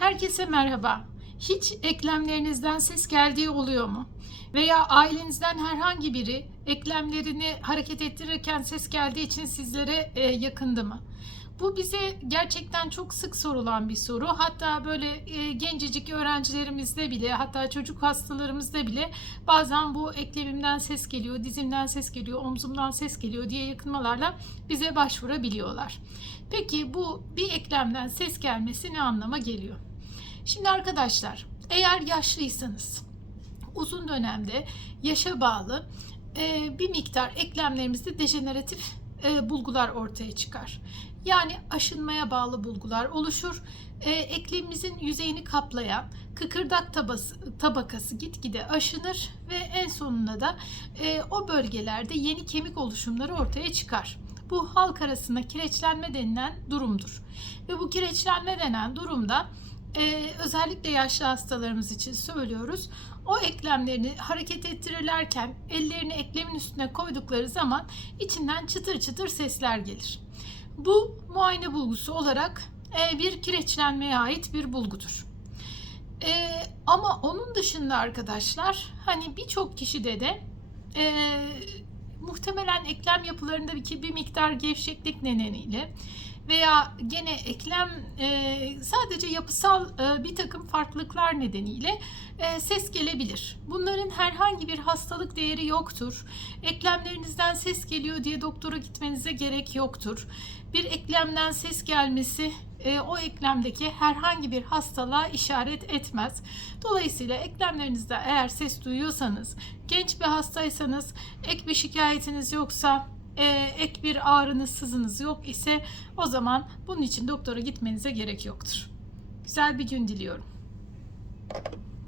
Herkese merhaba. Hiç eklemlerinizden ses geldiği oluyor mu? Veya ailenizden herhangi biri eklemlerini hareket ettirirken ses geldiği için sizlere e, yakındı mı? Bu bize gerçekten çok sık sorulan bir soru. Hatta böyle e, gencecik öğrencilerimizde bile, hatta çocuk hastalarımızda bile bazen bu eklemimden ses geliyor, dizimden ses geliyor, omzumdan ses geliyor diye yakınmalarla bize başvurabiliyorlar. Peki bu bir eklemden ses gelmesi ne anlama geliyor? Şimdi arkadaşlar eğer yaşlıysanız uzun dönemde yaşa bağlı e, bir miktar eklemlerimizde dejeneratif e, bulgular ortaya çıkar. Yani aşınmaya bağlı bulgular oluşur. E, eklemimizin yüzeyini kaplayan kıkırdak tabası, tabakası gitgide aşınır ve en sonunda da o bölgelerde yeni kemik oluşumları ortaya çıkar. Bu halk arasında kireçlenme denilen durumdur. Ve bu kireçlenme denen durumda e, özellikle yaşlı hastalarımız için söylüyoruz. O eklemlerini hareket ettirirlerken ellerini eklemin üstüne koydukları zaman içinden çıtır çıtır sesler gelir. Bu muayene bulgusu olarak e, bir kireçlenmeye ait bir bulgudur. E, ama onun dışında arkadaşlar hani birçok kişide de e, muhtemelen eklem yapılarındaki bir miktar gevşeklik nedeniyle veya gene eklem e, sadece yapısal e, bir takım farklılıklar nedeniyle e, ses gelebilir. Bunların herhangi bir hastalık değeri yoktur. Eklemlerinizden ses geliyor diye doktora gitmenize gerek yoktur. Bir eklemden ses gelmesi e, o eklemdeki herhangi bir hastalığa işaret etmez. Dolayısıyla eklemlerinizde eğer ses duyuyorsanız, genç bir hastaysanız, ek bir şikayetiniz yoksa, e, ek bir ağrınız, sızınız yok ise o zaman bunun için doktora gitmenize gerek yoktur. Güzel bir gün diliyorum.